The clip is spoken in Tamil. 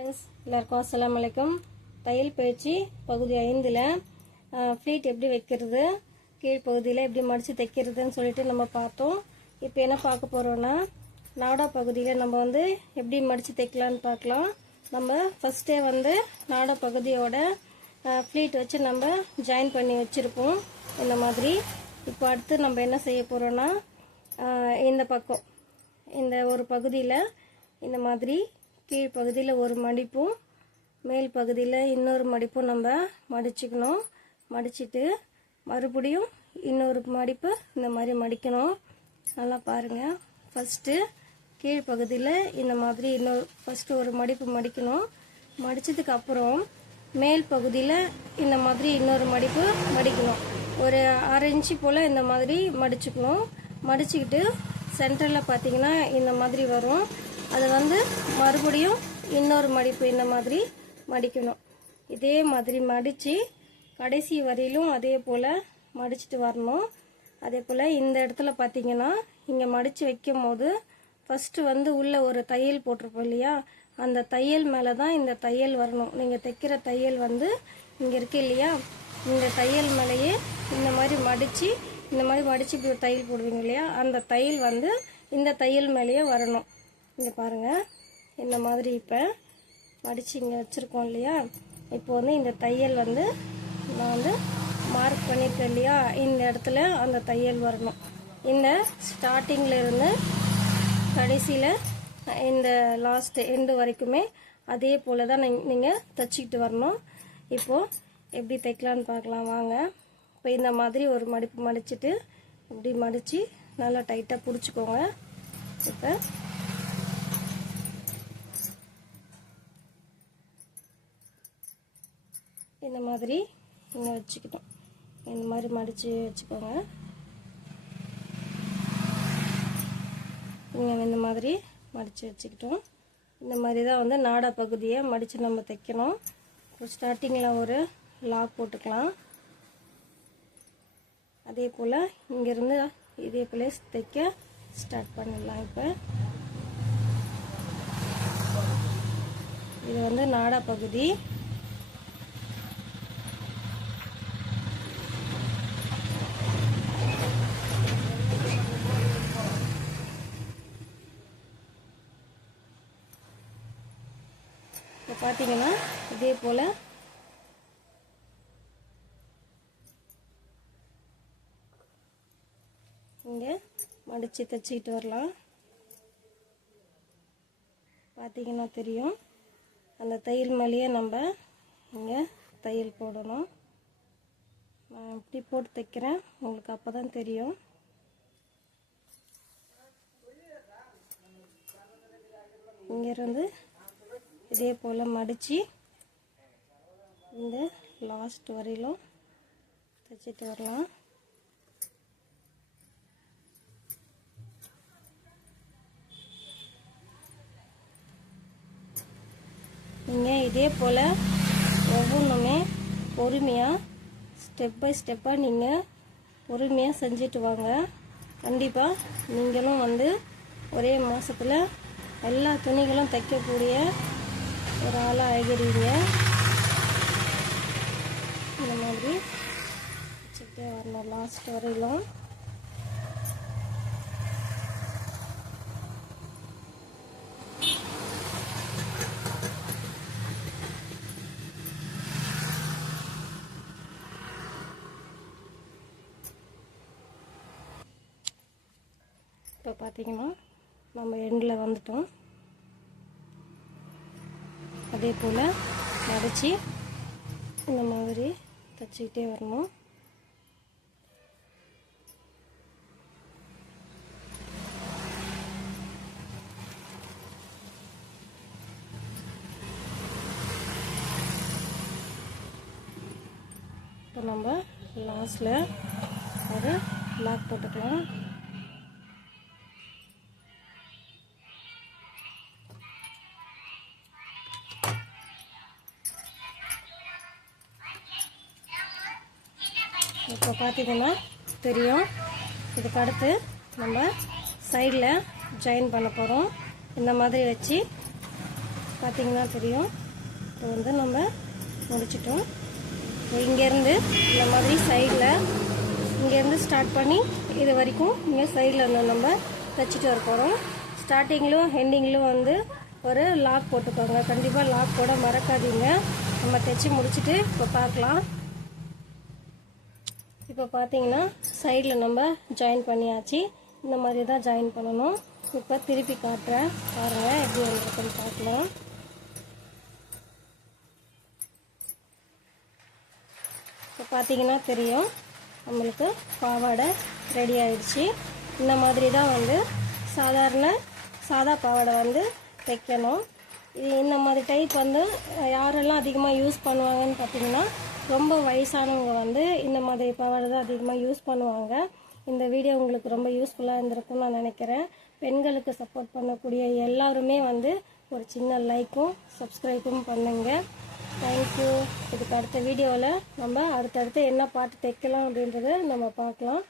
எல்லாருக்கும் அஸ்ஸலாமு அலைக்கும். தையல் பயிற்சி பகுதி 5ல் ஃப்ளீட் எப்படி வைக்கிறது, கீழ்ப்பகுதியில் எப்படி மடித்து தைக்கிறதுன்னு சொல்லிட்டு நம்ம பார்த்தோம். இப்போ என்ன பார்க்க போகிறோன்னா, நாடா பகுதியில் நம்ம எப்படி மடித்து தைக்கலான்னு பார்க்கலாம். நம்ம ஃபஸ்ட்டே நாடா பகுதியோட ஃப்ளீட் வச்சு நம்ம ஜாயின் பண்ணி வச்சுருப்போம் இந்த மாதிரி. இப்போ அடுத்து நம்ம என்ன செய்ய போகிறோன்னா, இந்த பக்கம் இந்த ஒரு பகுதியில் இந்த மாதிரி கீழ்ப்பகுதியில் ஒரு மடிப்பும் மேல் பகுதியில் இன்னொரு மடிப்பும் நம்ம மடிச்சுக்கணும். மடிச்சுட்டு மறுபடியும் இன்னொரு மடிப்பு இந்த மாதிரி மடிக்கணும். நல்லா பாருங்கள். ஃபஸ்ட்டு கீழ்ப்பகுதியில் இந்த மாதிரி ஃபஸ்ட்டு ஒரு மடிப்பு மடிக்கணும். மடித்ததுக்கு அப்புறம் மேல் பகுதியில் இந்த மாதிரி இன்னொரு மடிப்பு மடிக்கணும். ஒரு 1/2 இன்ச்சு போல் இந்த மாதிரி மடிச்சுக்கணும். மடிச்சுக்கிட்டு சென்டரில் பார்த்திங்கன்னா இந்த மாதிரி வரும். அது மறுபடியும் இன்னொரு மடிப்பு இந்த மாதிரி மடிக்கணும். இதே மாதிரி மடித்து கடைசி வரையிலும் அதே போல் மடிச்சுட்டு வரணும். அதே போல் இந்த இடத்துல பார்த்திங்கன்னா இங்கே மடித்து வைக்கும் போது ஃபஸ்ட்டு உள்ளே ஒரு தையல் போட்டிருப்போம் இல்லையா, அந்த தையல் மேலே தான் இந்த தையல் வரணும். நீங்கள் தைக்கிற தையல் இங்கே இருக்கு இல்லையா, இந்த தையல் மேலேயே இந்த மாதிரி மடித்து இப்படி ஒரு தையல் போடுவீங்க இல்லையா, அந்த தையல் இந்த தையல் மேலேயே வரணும். இங்கே பாருங்கள், இந்த மாதிரி இப்போ மடித்து இங்கே வச்சுருக்கோம் இல்லையா. இப்போ இந்த தையல் நான் மார்க் பண்ணியிருக்கேன் இல்லையா, இந்த இடத்துல அந்த தையல் வரணும். இந்த ஸ்டார்டிங்கில் இருந்து கடைசியில் இந்த லாஸ்ட் எண்டு வரைக்குமே அதே போல் தான் நீங்கள் தைச்சிக்கிட்டு வரணும். இப்போது எப்படி தைக்கலான்னு பார்க்கலாம் வாங்க. இப்போ இந்த மாதிரி ஒரு மடிப்பு மடிச்சுட்டு இப்படி மடித்து நல்லா டைட்டாக பிடிச்சிக்கோங்க. இப்போ இந்த மாதிரி இங்கே வச்சுக்கிட்டோம். இந்த மாதிரி மடித்து வச்சுக்கோங்க. இங்கே இந்த மாதிரி மடித்து வச்சுக்கிட்டோம். இந்த மாதிரி தான் நாடா பகுதியை மடித்து நம்ம தைக்கணும். இப்போ ஸ்டார்டிங்கில் ஒரு லாக் போட்டுக்கலாம். அதே போல் இங்கேருந்து இதே போல் தைக்க ஸ்டார்ட் பண்ணிடலாம். இப்போ இது நாடா பகுதி. இப்போ பார்த்தீங்கன்னா இதே போல் இங்கே மடித்து தைச்சிக்கிட்டு வரலாம். பார்த்தீங்கன்னா தெரியும், அந்த தையல் மேலேயே நம்ம இங்கே தையல் போடணும். நான் இப்படி போட்டு தைக்கிறேன், உங்களுக்கு அப்போ தான் தெரியும். இங்கேருந்து இதே போல் மடித்து இந்த லாஸ்ட் வரையிலும் தைச்சிட்டு வரலாம். நீங்கள் இதே போல் ஒவ்வொன்றுமே பொறுமையாக ஸ்டெப் பை ஸ்டெப்பாக நீங்கள் பொறுமையாக செஞ்சுட்டு வாங்க. கண்டிப்பாக நீங்களும் ஒரே மாதத்தில் எல்லா துணிகளும் தைக்கக்கூடிய ஒரு ஆளாக ஆகிடுவீங்க. இந்த மாதிரி வச்சுக்கிட்டே வரணும் லாஸ்ட் வரையிலும். இப்போ பார்த்தீங்கன்னா நம்ம எண்டில் வந்துட்டோம். அதே போல் மடித்து இந்த மாதிரி தைச்சிக்கிட்டே வரணும். இப்போ நம்ம லாஸ்ட்டில் ஒரு லாக் போட்டுக்கலாம். இப்போ பார்த்தீங்கன்னா தெரியும், இதுக்கு அடுத்து நம்ம சைடில் ஜாயின் பண்ண போகிறோம். இந்த மாதிரி வச்சு பார்த்தீங்கன்னா தெரியும். இப்போ வந்து நம்ம முடிச்சிட்டோம். இங்கேருந்து இந்த மாதிரி சைடில் இங்கேருந்து ஸ்டார்ட் பண்ணி இது வரைக்கும் இங்கே சைடில் வந்து நம்ம தைச்சிட்டு வர போகிறோம். ஸ்டார்டிங்கிலும் எண்டிங்கிலும் வந்து ஒரு லாக் போட்டுக்கோங்க. கண்டிப்பாக லாக் போட மறக்காதீங்க. நம்ம தைச்சி முடிச்சுட்டு இப்போ பார்க்கலாம். இப்போ பார்த்தீங்கன்னா சைடில் நம்ம ஜாயின் பண்ணியாச்சு. இந்த மாதிரி தான் ஜாயின் பண்ணணும். இப்போ திருப்பி காட்டுறேன், பாருங்கள் எப்படி வந்துருக்குன்னு பார்க்கலாம். இப்போ பார்த்தீங்கன்னா தெரியும், நம்மளுக்கு பாவாடை ரெடி ஆயிடுச்சு. இந்த மாதிரி தான் வந்து சாதா பாவாடை வந்து தைக்கணும். இந்த மாதிரி டைப் வந்து யாரெல்லாம் அதிகமாக யூஸ் பண்ணுவாங்கன்னு பார்த்தீங்கன்னா, ரொம்ப வயசானவங்க வந்து இந்த மாதிரி பாவாடை தான் அதிகமாக யூஸ் பண்ணுவாங்க. இந்த வீடியோ உங்களுக்கு ரொம்ப யூஸ்ஃபுல்லாக இருந்திருக்கும்னு நான் நினைக்கிறேன். பெண்களுக்கு சப்போர்ட் பண்ணக்கூடிய எல்லாருமே வந்து ஒரு சின்ன லைக்கும் சப்ஸ்கிரைபும் பண்ணுங்கள். தேங்க்யூ. இதுக்கு அடுத்த வீடியோவில் நம்ம அடுத்தடுத்து என்ன பாட்டு தைக்கலாம் அப்படின்றத நம்ம பார்க்கலாம்.